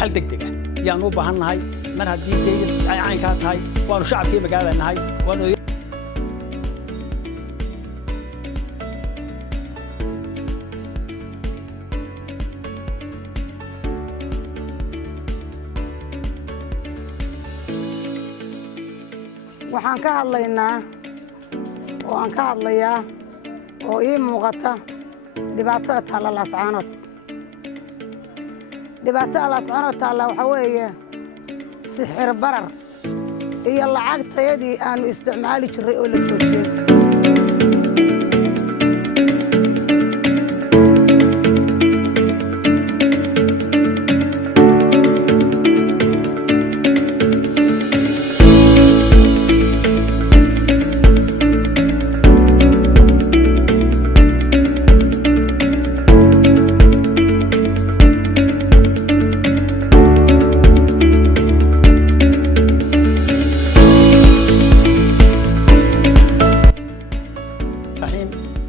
hal degdeg yaan u baahannahay mar haddii ay caynka tahay waanu shacabkii magaalada nahay waxaan ka hadlaynaa oo aan ka hadlayaa oo ii muuqata dhibaatada taalla laascaanood dhibaatada laascaanood taalla waxaa weeye sixir barar iyo lacagtayadii aanu isticmaali jirray oo la joojiyey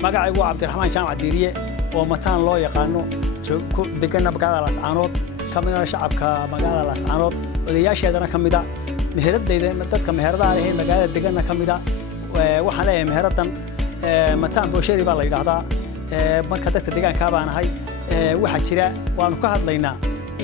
magacaygu waa Cabdiraxmaan Jaamac Diiriye oo mataan loo yaqaano deegaanka magaalada Laascaanood kamida shacabka magaalada Laascaanood waliyaasheedana kamida meheradayda dadka meheradaha ah ee magaalada deegaanka kamida waxaan leeyahay meheradan mataan boosheeri baa la yiraahdaa marka dadka deegaanka baan ahay waxa jira waanu ka hadlaynaa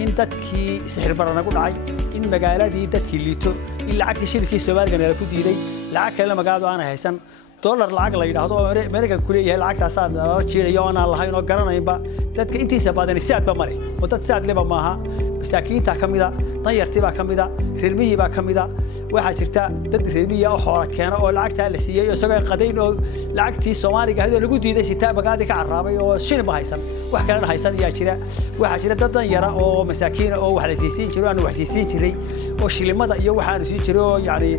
in dadkii sixir barar nagu dhacay in magaaladii dadkii liito in lacagtii shirkii Soomaaliga ku diiday lacag kale magaalada aan haysan dollar lacag la yiraahdo America kuleeyahay lacagtaas aan la jiidayo aan lahayn oo garanaynba dadka intiisa badan saad ba mare oo dad saad leba maaha masaakiinta kamida danyartii baa kamida reermiyii baa kamida waxa jirta dad reermiya oo xoolo keena oo lacagta la siiyay isagoo qadayn oo lacagtii Soomaaliga hadoo lagu diiday sitaa bagaadi ka carraabay oo shilin ba haysan wax kale haysan yaa jira waxa jira dad danyar oo masaakiin oo wax la siisiin jiro aan wax siisiin jiray oo shilimada iyo waxa aan siin jiray oo yaani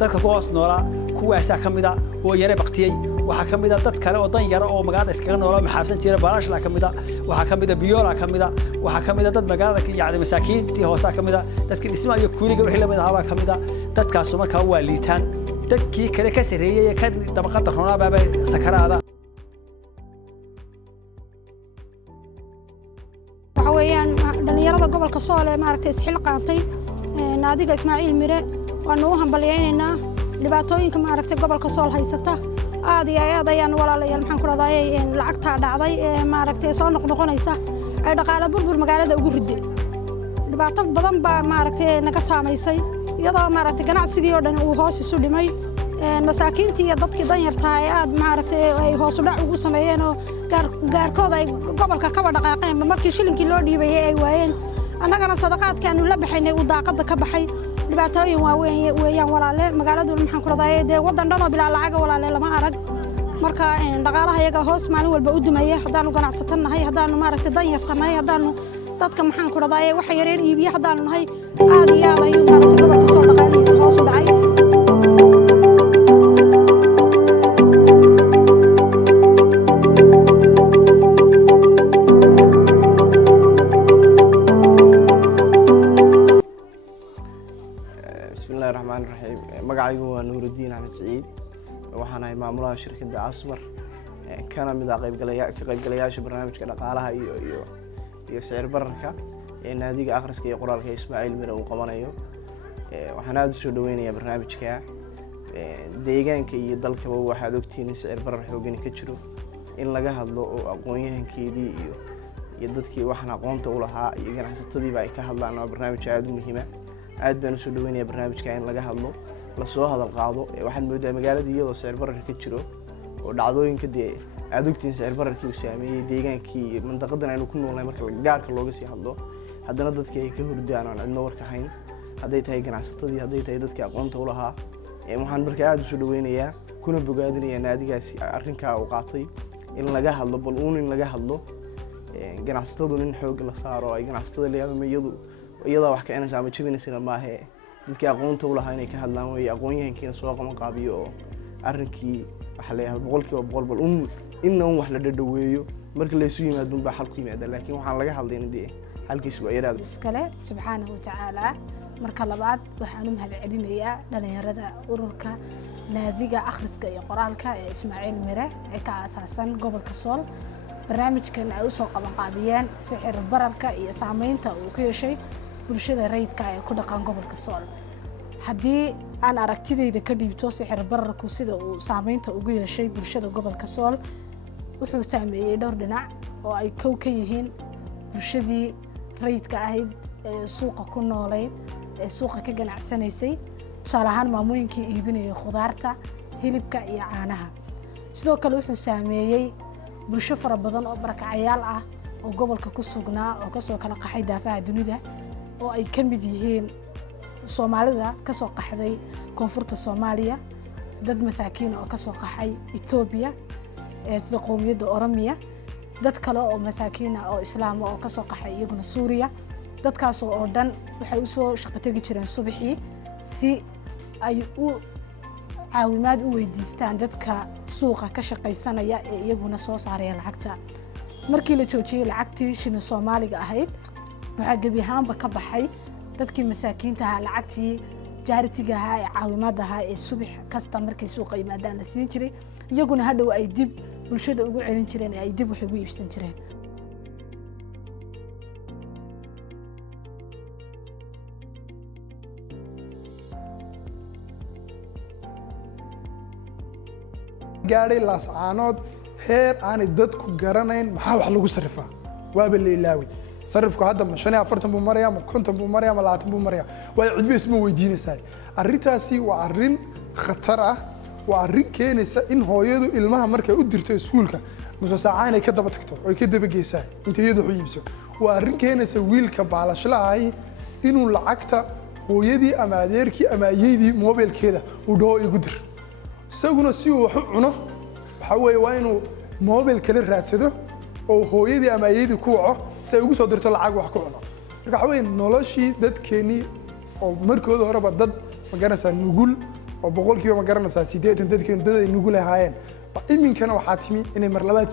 dadka hoos noolaa kuwaasa kamida oo yare baqtiyay waxa kamida dad kale oo dan yar oo magaalada iskaga noolaa maxaafsan jira balash la kamida waxa kamida biyola kamida waxa kamida dad magaalada yaacay masaakiintii hoosa kamida dadkii dhismaha iyo kuuliga wixii la mid ahaa kamida dadkaas markaa waa liitaan dadkii kale ka sareeyay ka dabaqada roonaba sakaraada waxa weeyaan dhalinyarada gobolka Sool ee maaragtay isxil qaatay naadiga Ismaaciil Mire waanu u hambalyeynaa dhibaatooyinka maaragtay gobolka Sool haysata aad iyo aad ayaan walaalayaal maxaan ku raadayay lacagta dhacday ee maaragtay soo noqonaysa ay dhaqaale burbur magaalada ugu riday dhibaato badan baa maaragtay naga saameysay iyadoo maaragtay ganacsigii oo dhan uu hoos isu dhimay masaakiintii iyo dadkii danyarta ay aad maaragtay ay hoos u dhac ugu sameeyeen oo gaarkooda ay gobolka ka dhaqaaqeen markii shilinkii loo dhiibay ay waayeen annagana sadaqaadkaanu la baxaynay uu daaqada ka baxay dhibaatooyin weeyaan walaale magaaladu maxaan ku raadayay de wadan dhan oo bilaa lacag walaale lama arag marka dhaqaalaha iyaga hoos maalin walba u dumaya hadaan u ganacsatanahay hadaan maaragtay danyartanahay hadaan dadka maxaan ku raadayay wax yareer iibiyo hadaan nahay aad iyo aad ayuu maaragtay gobolka Sool dhaqaalihiisa hoos u dhacay الرحمن الرحيم magacaygu waa Nuurudiin Axmed Saciid waxaan ahay maamulaha shirkadda Asmar kana mid ah qaybgalayaasha barnaamijka dhaqaalaha iyo sicir bararka ee naadiga akhriska iyo qoraalka Ismaaciil Mire uu qabanayo waxaan aad u soo dhaweynayaa barnaamijka deegaanka iyo dalkaba waxaad ogtiin in sicir barar xooggan ka jiro in laga hadlo oo aqoon-yahankeedii iyo dadkii waxaan aqoonta u lahaa iyo ganacsatadiiba ay ka hadlaan waa barnaamij aad u muhiim ah aad baan u soo dhaweynayaa barnaamijka in laga hadlo la soo hadal qaado waxaan moodaa magaalada iyadoo sicir barar ka jiro oo dhacdooyinka aad ogtiin sicir bararkii uu saameeyay deegaankii mandaqadan aynu ku noolnahay marka gaarka looga sii hadlo haddana dadkii ay ka hurdaan aan cidna warka hayn hadday tahay ganacsatadii hadday tahay dadkii aqoonta u lahaa waxaan markaa aad u soo dhaweynayaa kuna bogaadinayaa naadigaasi arrinkaa uu qaatay in laga hadlo bal in laga hadlo ganacsatadu in xoog la saaro ay ganacsatada leeyahay iyada wax ka inaysa ama jabinaysa maahe dadkii aqoonta u lahaa inay ka hadlaan way aqoon-yahankiina soo qaban qaabiyo oo arrinkii waxa la yiraahdo boqolkiiba boqol bal inna wax la dhadhaweeyo marka la isu yimaado baa xal ku yimaada laakiin waxaan laga hadlaynaa halkiis waa yaraad iskale subhanahu wa ta'ala marka labaad waxaan u mahadcelinayaa dhalinyarada ururka naadiga akhriska iyo qoraalka ee Ismaaciil Mire ee ka aasaasan gobolka Sool barnaamijkan ay usoo qabanqaabiyeen sixir bararka iyo saameynta uu ku yeeshay bulshada rayidka ee ku dhaqan gobolka Sool. haddii aan aragtidayda ka dhiibto sixir bararku sida uu saameynta ugu yeeshay bulshada gobolka Sool wuxuu saameeyay dhowr dhinac oo ay kow ka yihiin bulshadii rayidka ahayd ee suuqa ku noolayd ee suuqa ka ganacsanaysay tusaale ahaan maamooyinkii iibinayay khudaarta hilibka iyo caanaha sidoo kale wuxuu saameeyay bulsho fara badan oo barakacayaal ah oo gobolka ku sugnaa oo kasoo kala qaxay daafaha dunida oo ay ka mid yihiin Soomaalida kasoo qaxday koonfurta Soomaaliya dad masaakiin oo kasoo qaxay Itoobiya sida qowmiyadda Oromiya dad kale oo masaakiin ah oo islaam oo kasoo qaxay iyaguna Suuriya dadkaas oo dhan waxay u soo shaqo tagi jireen subaxii si ay u caawimaad u weydiistaan dadka suuqa ka shaqaysanaya ee iyaguna soo saaraya lacagta markii la joojiyay lacagtii shilin Soomaaliga ahayd waxa gabi ahaanba ka baxay dadkii masaakiinta ahaa lacagtii jaaritiga ahaa ee caawimaadda ahaa ee subax kasta markay suuqa yimaadaan la siin jiray iyaguna hadhow ay dib bulshada ugu celin jireen ay dib wax ugu iibsan jireen gaadhay laascaanood heer aanay dadku garanayn maxaa wax lagu sarrifaa waaba la ilaawi sarrifku hadda ma 45 buu maraya ma 50 buu maraya ma 20 buu maraya way cidba isma weydiinaysaa arrintaasi waa arrin khatar ah waa arrin keenaysa in hooyadu ilmaha markay u dirto iskuulka muso saacaan ay ka daba tagto oo ay ka daba geeysaa inta iyadu wax iibso waa arrin keenaysa wiilka baalashlahay inuu lacagta hooyadii ama adeerkii ama ayeydii mobilkeeda uu dhaho igu dir isaguna si uu wax u cuno waxa weeye waa inuu mobil kale raadsado oo hooyadii ama ayeydii ku waco si ay ugu soo dirto lacag wax ku cuno marka waxa weeye noloshii dadkeenii oo markooda horeba dad ma garanaysaa nugul oo boqolkiiba ma garanaysaa 80 dadkeen dad ay nugul ahaayeen iminkana waxaa timi inay mar labaad